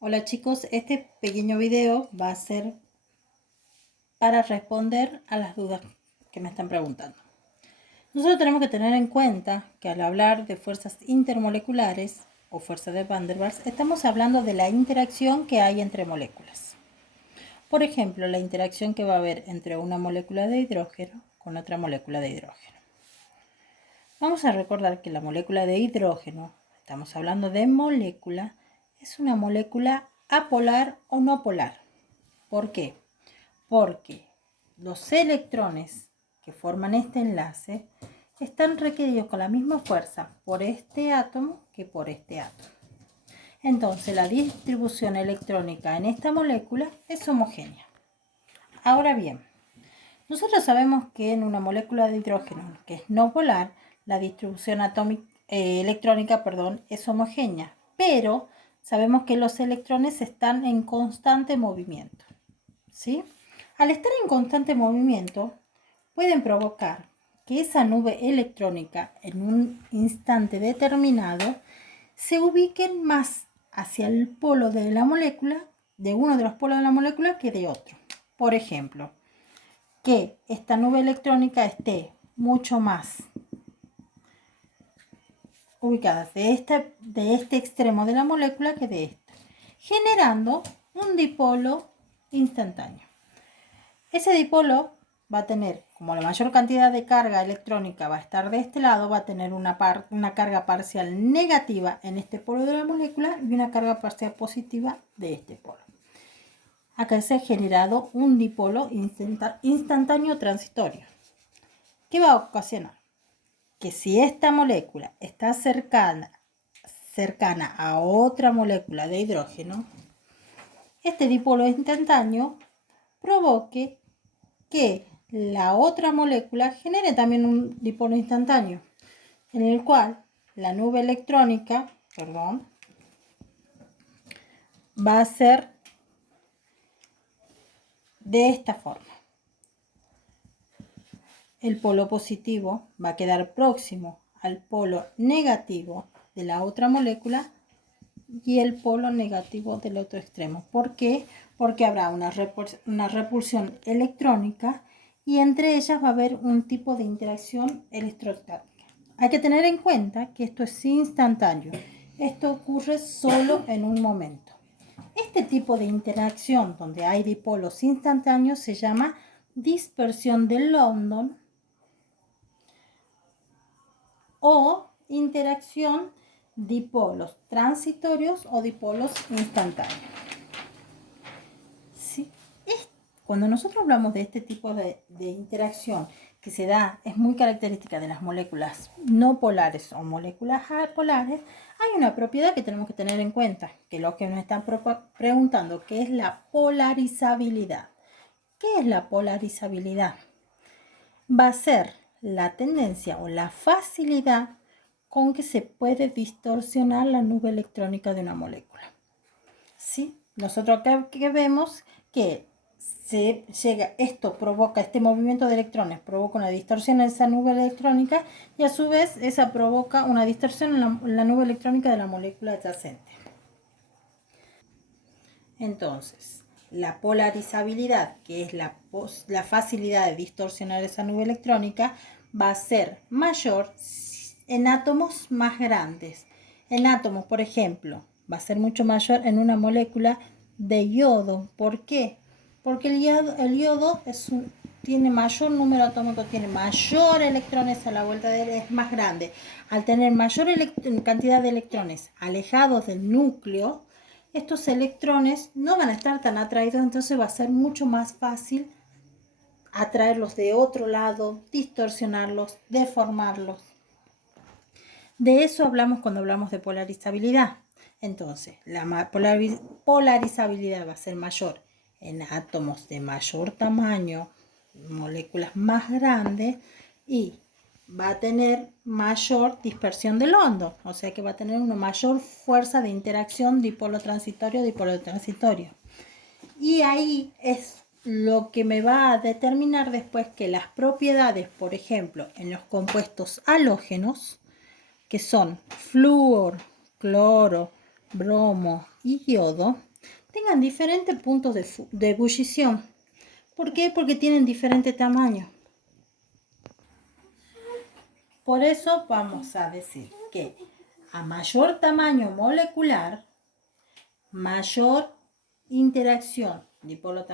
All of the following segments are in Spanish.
Hola chicos, este pequeño video va a ser para responder a las dudas que me están preguntando. Nosotros tenemos que tener en cuenta que al hablar de fuerzas intermoleculares o fuerzas de Van der Waals, estamos hablando de la interacción que hay entre moléculas. Por ejemplo, la interacción que va a haber entre una molécula de hidrógeno con otra molécula de hidrógeno. Vamos a recordar que la molécula de hidrógeno, estamos hablando de molécula, es una molécula apolar o no polar. ¿Por qué? Porque los electrones que forman este enlace están requeridos con la misma fuerza por este átomo que por este átomo. Entonces la distribución electrónica en esta molécula es homogénea. Ahora bien, nosotros sabemos que en una molécula de hidrógeno que es no polar, la distribución electrónica es homogénea, pero sabemos que los electrones están en constante movimiento, ¿sí? Al estar en constante movimiento, pueden provocar que esa nube electrónica en un instante determinado se ubiquen más hacia el polo de la molécula, de uno de los polos de la molécula que de otro. Por ejemplo, que esta nube electrónica esté mucho más ubicada de este extremo de la molécula que de este, generando un dipolo instantáneo. Ese dipolo va a tener, como la mayor cantidad de carga electrónica va a estar de este lado, va a tener una carga parcial negativa en este polo de la molécula y una carga parcial positiva de este polo. Acá se ha generado un dipolo instantáneo transitorio. ¿Qué va a ocasionar? Que si esta molécula está cercana a otra molécula de hidrógeno, este dipolo instantáneo provoque que la otra molécula genere también un dipolo instantáneo, en el cual la nube electrónica, va a ser de esta forma. El polo positivo va a quedar próximo al polo negativo de la otra molécula y el polo negativo del otro extremo. ¿Por qué? Porque habrá una repulsión electrónica y entre ellas va a haber un tipo de interacción electrostática. Hay que tener en cuenta que esto es instantáneo. Esto ocurre solo en un momento. Este tipo de interacción donde hay dipolos instantáneos se llama dispersión de London o interacción dipolos transitorios o dipolos instantáneos. ¿Sí? Cuando nosotros hablamos de este tipo de interacción que se da, es muy característica de las moléculas no polares o moléculas apolares, hay una propiedad que tenemos que tener en cuenta, que es lo que nos están preguntando, que es la polarizabilidad. ¿Qué es la polarizabilidad? Va a ser la tendencia o la facilidad con que se puede distorsionar la nube electrónica de una molécula. ¿Sí? Nosotros acá que vemos que este movimiento de electrones provoca una distorsión en esa nube electrónica y a su vez esa provoca una distorsión en la nube electrónica de la molécula adyacente. Entonces, la polarizabilidad, que es la facilidad de distorsionar esa nube electrónica, va a ser mayor en átomos más grandes. En átomos, por ejemplo, va a ser mucho mayor en una molécula de yodo. ¿Por qué? Porque el yodo tiene mayor número atómico, tiene mayor electrones a la vuelta de él, es más grande. Al tener mayor cantidad de electrones alejados del núcleo, estos electrones no van a estar tan atraídos, entonces va a ser mucho más fácil atraerlos de otro lado, distorsionarlos, deformarlos. De eso hablamos cuando hablamos de polarizabilidad. Entonces, la polarizabilidad va a ser mayor en átomos de mayor tamaño, moléculas más grandes, y va a tener mayor dispersión de London, o sea que va a tener una mayor fuerza de interacción dipolo transitorio. Y ahí es lo que me va a determinar después que las propiedades, por ejemplo, en los compuestos halógenos, que son flúor, cloro, bromo y yodo, tengan diferentes puntos de ebullición. ¿Por qué? Porque tienen diferente tamaño. Por eso vamos a decir que a mayor tamaño molecular, mayor interacción dipolo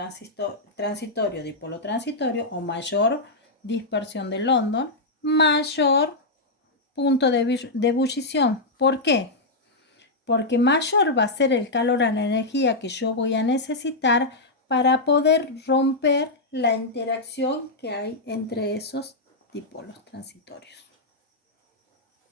transitorio-dipolo transitorio o mayor dispersión de London, mayor punto de ebullición. ¿Por qué? Porque mayor va a ser el calor a la energía que yo voy a necesitar para poder romper la interacción que hay entre esos dipolos transitorios.